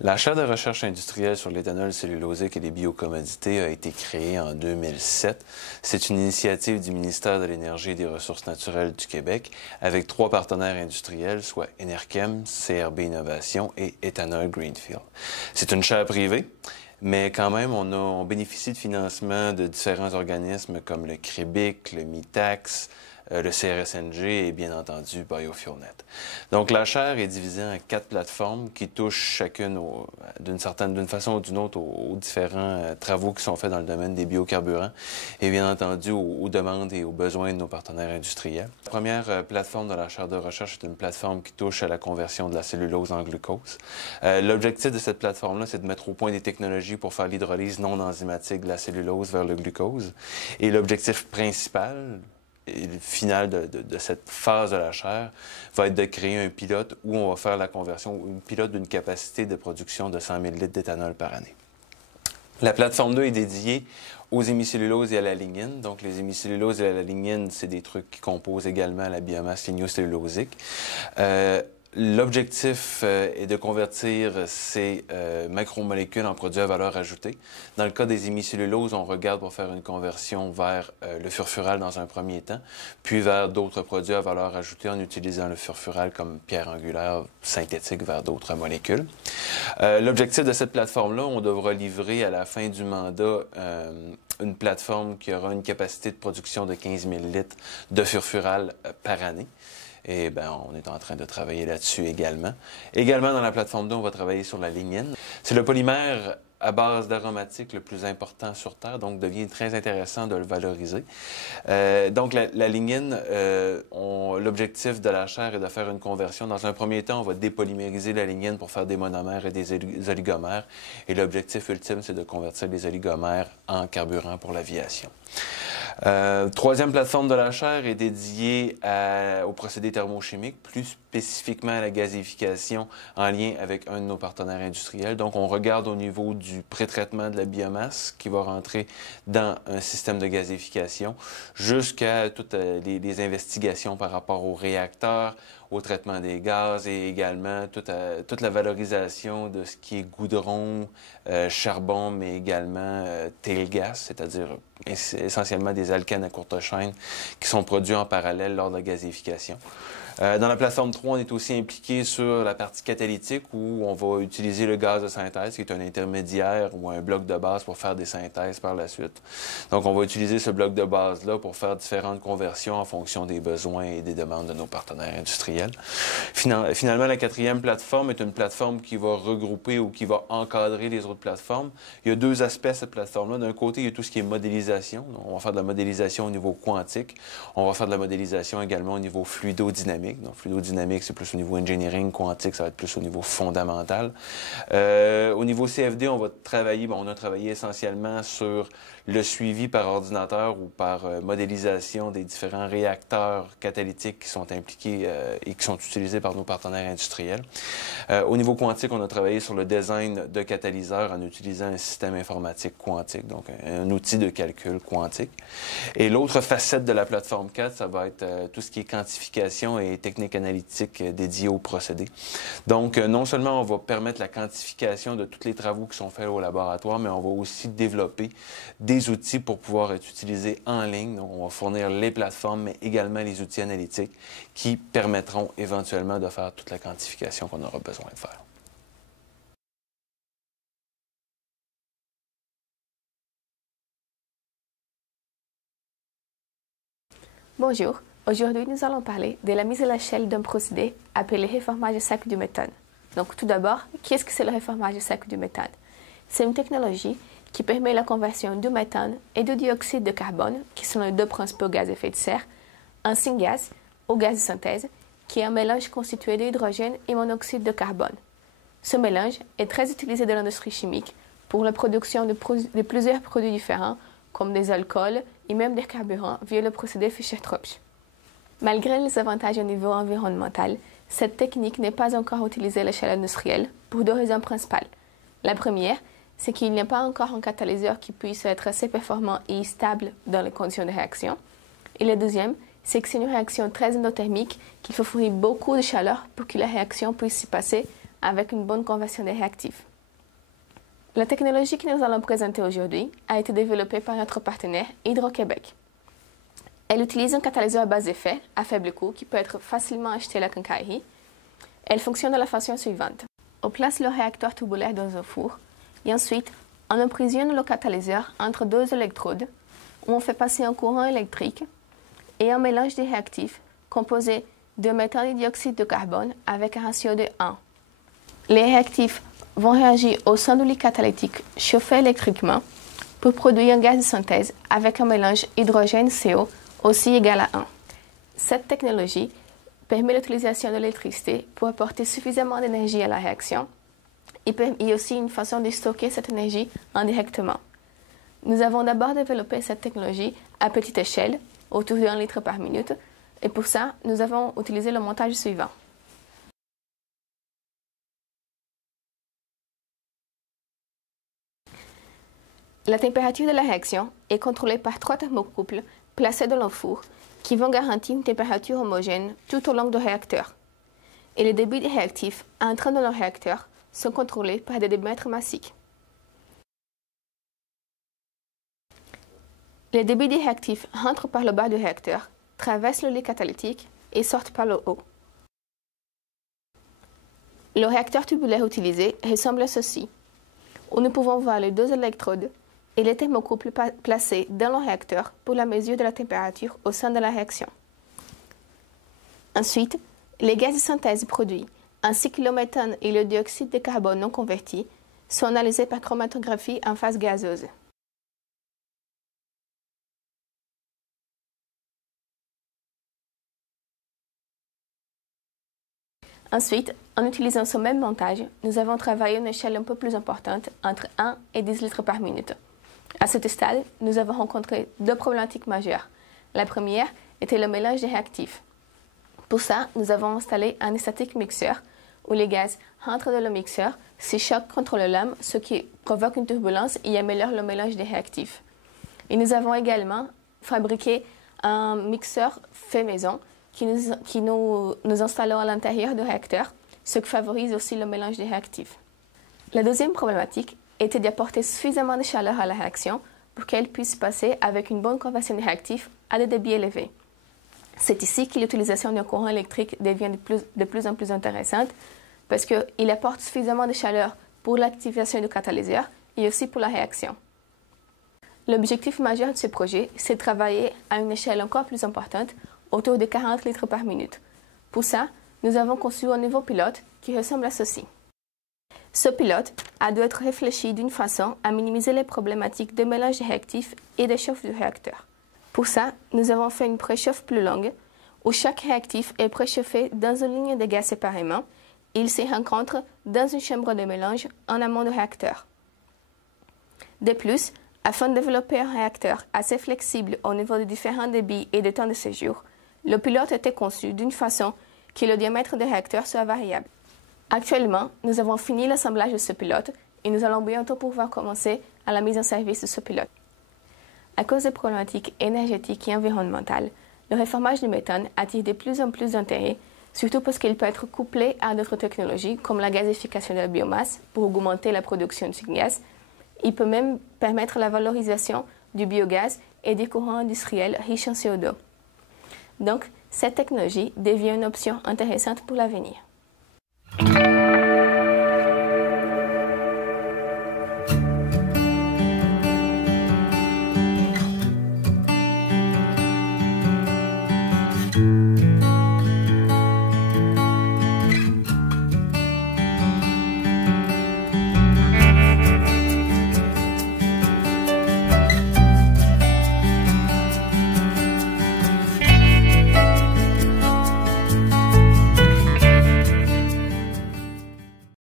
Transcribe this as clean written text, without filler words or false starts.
La chaire de recherche industrielle sur l'éthanol cellulosique et les biocommodités a été créée en 2007. C'est une initiative du ministère de l'Énergie et des Ressources naturelles du Québec avec 3 partenaires industriels, soit Enerkem, CRB Innovation et Ethanol Greenfield. C'est une chaire privée, mais quand même, on bénéficie de financement de différents organismes comme le CREBIC, le MITAX, le CRSNG et bien entendu BioFuelNet. Donc la chaire est divisée en 4 plateformes qui touchent chacune d'une façon ou d'une autre aux différents travaux qui sont faits dans le domaine des biocarburants et bien entendu aux demandes et aux besoins de nos partenaires industriels. La première plateforme de la chaire de recherche est une plateforme qui touche à la conversion de la cellulose en glucose. L'objectif de cette plateforme-là, c'est de mettre au point des technologies pour faire l'hydrolyse non enzymatique de la cellulose vers le glucose. Et l'objectif principal et le final de cette phase de la chaire va être de créer un pilote où on va faire la conversion, un pilote d'une capacité de production de 100 000 litres d'éthanol par année. La plateforme 2 est dédiée aux hémicelluloses et à la lignine. Donc, les hémicelluloses et la lignine, c'est des trucs qui composent également la biomasse lignocellulosique. L'objectif est de convertir ces macromolécules en produits à valeur ajoutée. Dans le cas des hémicelluloses, on regarde pour faire une conversion vers le furfural dans un premier temps, puis vers d'autres produits à valeur ajoutée en utilisant le furfural comme pierre angulaire synthétique vers d'autres molécules. L'objectif de cette plateforme-là, on devra livrer à la fin du mandat une plateforme qui aura une capacité de production de 15 000 litres de furfural par année. Et bien, on est en train de travailler là-dessus également. Également, dans la plateforme 2, on va travailler sur la lignine. C'est le polymère à base d'aromatiques le plus important sur Terre, donc devient très intéressant de le valoriser. Donc, la lignine, l'objectif de la chaire est de faire une conversion. Dans un premier temps, on va dépolymériser la lignine pour faire des monomères et des oligomères. Et l'objectif ultime, c'est de convertir les oligomères en carburant pour l'aviation. Troisième plateforme de la chaire est dédiée aux procédés thermochimiques, plus spécifiquement à la gazéification en lien avec un de nos partenaires industriels. Donc, on regarde au niveau du pré-traitement de la biomasse qui va rentrer dans un système de gazéification jusqu'à toutes les investigations par rapport aux réacteurs, au traitement des gaz et également toute la valorisation de ce qui est goudron, charbon, mais également tail gas, c'est-à-dire essentiellement des alcanes à courte chaîne qui sont produits en parallèle lors de la gazéification. Dans la plateforme 3, on est aussi impliqué sur la partie catalytique où on va utiliser le gaz de synthèse qui est un intermédiaire ou un bloc de base pour faire des synthèses par la suite. Donc, on va utiliser ce bloc de base-là pour faire différentes conversions en fonction des besoins et des demandes de nos partenaires industriels. Finalement, la 4e plateforme est une plateforme qui va regrouper ou qui va encadrer les autres plateformes. Il y a 2 aspects à cette plateforme-là. D'un côté, il y a tout ce qui est modélisation. Donc, on va faire de la modélisation au niveau quantique. On va faire de la modélisation également au niveau fluidodynamique. Donc, fluidodynamique, c'est plus au niveau engineering. Quantique, ça va être plus au niveau fondamental. Au niveau CFD, on va travailler, on a travaillé essentiellement sur le suivi par ordinateur ou par modélisation des différents réacteurs catalytiques qui sont impliqués et qui sont utilisés par nos partenaires industriels. Au niveau quantique, on a travaillé sur le design de catalyseurs en utilisant un système informatique quantique, donc un outil de calcul quantique. Et l'autre facette de la plateforme 4, ça va être tout ce qui est quantification et techniques analytiques dédiées aux procédés. Donc, non seulement on va permettre la quantification de tous les travaux qui sont faits au laboratoire, mais on va aussi développer des outils pour pouvoir être utilisés en ligne. Donc, on va fournir les plateformes, mais également les outils analytiques qui permettront éventuellement de faire toute la quantification qu'on aura besoin de faire. Bonjour, aujourd'hui nous allons parler de la mise à l'échelle d'un procédé appelé reformage sec du méthane. Donc tout d'abord, qu'est-ce que c'est le reformage sec du méthane? C'est une technologie qui permet la conversion du méthane et du dioxyde de carbone, qui sont les 2 principaux gaz à effet de serre, en syngas, au gaz de synthèse, qui est un mélange constitué d'hydrogène et monoxyde de carbone. Ce mélange est très utilisé dans l'industrie chimique pour la production de plusieurs produits différents, comme des alcools et même des carburants via le procédé Fischer-Tropsch. Malgré les avantages au niveau environnemental, cette technique n'est pas encore utilisée à l'échelle industrielle pour 2 raisons principales. La première, c'est qu'il n'y a pas encore un catalyseur qui puisse être assez performant et stable dans les conditions de réaction. Et la deuxième, c'est que c'est une réaction très endothermique qu'il faut fournir beaucoup de chaleur pour que la réaction puisse s'y passer avec une bonne conversion des réactifs. La technologie que nous allons présenter aujourd'hui a été développée par notre partenaire Hydro-Québec. Elle utilise un catalyseur à base d'effet à faible coût qui peut être facilement acheté à la quincaillerie. Elle fonctionne de la façon suivante. On place le réacteur tubulaire dans un four et ensuite on emprisonne le catalyseur entre deux électrodes où on fait passer un courant électrique et un mélange de réactifs composé de méthane et dioxyde de carbone avec un ratio de 1. Les réactifs vont réagir au sein du lit catalytique chauffé électriquement pour produire un gaz de synthèse avec un mélange hydrogène-CO aussi égal à 1. Cette technologie permet l'utilisation de l'électricité pour apporter suffisamment d'énergie à la réaction et aussi une façon de stocker cette énergie indirectement. Nous avons d'abord développé cette technologie à petite échelle, autour de 1 litre par minute, et pour ça, nous avons utilisé le montage suivant. La température de la réaction est contrôlée par 3 thermocouples placés dans le four qui vont garantir une température homogène tout au long du réacteur. Et les débits des réactifs entrant dans le réacteur sont contrôlés par des débitmètres massiques. Les débits des réactifs rentrent par le bas du réacteur, traversent le lit catalytique et sortent par le haut. Le réacteur tubulaire utilisé ressemble à ceci, où nous pouvons voir les deux électrodes et les thermocouples placés dans le réacteur pour la mesure de la température au sein de la réaction. Ensuite, les gaz de synthèse produits, ainsi que le méthane et le dioxyde de carbone non convertis, sont analysés par chromatographie en phase gazeuse. Ensuite, en utilisant ce même montage, nous avons travaillé à une échelle un peu plus importante, entre 1 et 10 litres par minute. À ce stade, nous avons rencontré deux problématiques majeures. La première était le mélange des réactifs. Pour ça, nous avons installé un static mixeur où les gaz rentrent dans le mixeur, se choquent contre le lame, ce qui provoque une turbulence et améliore le mélange des réactifs. Et nous avons également fabriqué un mixeur fait maison que nous installons à l'intérieur du réacteur, ce qui favorise aussi le mélange des réactifs. La deuxième problématique était d'apporter suffisamment de chaleur à la réaction pour qu'elle puisse passer avec une bonne conversion des réactifs à des débits élevés. C'est ici que l'utilisation d'un courant électrique devient de plus en plus intéressante parce qu'il apporte suffisamment de chaleur pour l'activation du catalyseur et aussi pour la réaction. L'objectif majeur de ce projet, c'est de travailler à une échelle encore plus importante, autour de 40 litres par minute. Pour ça, nous avons conçu un nouveau pilote qui ressemble à ceci. Ce pilote a dû être réfléchi d'une façon à minimiser les problématiques de mélange de réactifs et de chauffe du réacteur. Pour ça, nous avons fait une préchauffe plus longue, où chaque réactif est préchauffé dans une ligne de gaz séparément et il se rencontre dans une chambre de mélange en amont du réacteur. De plus, afin de développer un réacteur assez flexible au niveau de différents débits et de temps de séjour, le pilote était conçu d'une façon que le diamètre du réacteur soit variable. Actuellement, nous avons fini l'assemblage de ce pilote et nous allons bientôt pouvoir commencer à la mise en service de ce pilote. À cause des problématiques énergétiques et environnementales, le reformage du méthane attire de plus en plus d'intérêt, surtout parce qu'il peut être couplé à d'autres technologies comme la gazification de la biomasse pour augmenter la production de gaz. Il peut même permettre la valorisation du biogaz et des courants industriels riches en CO2. Donc, cette technologie devient une option intéressante pour l'avenir.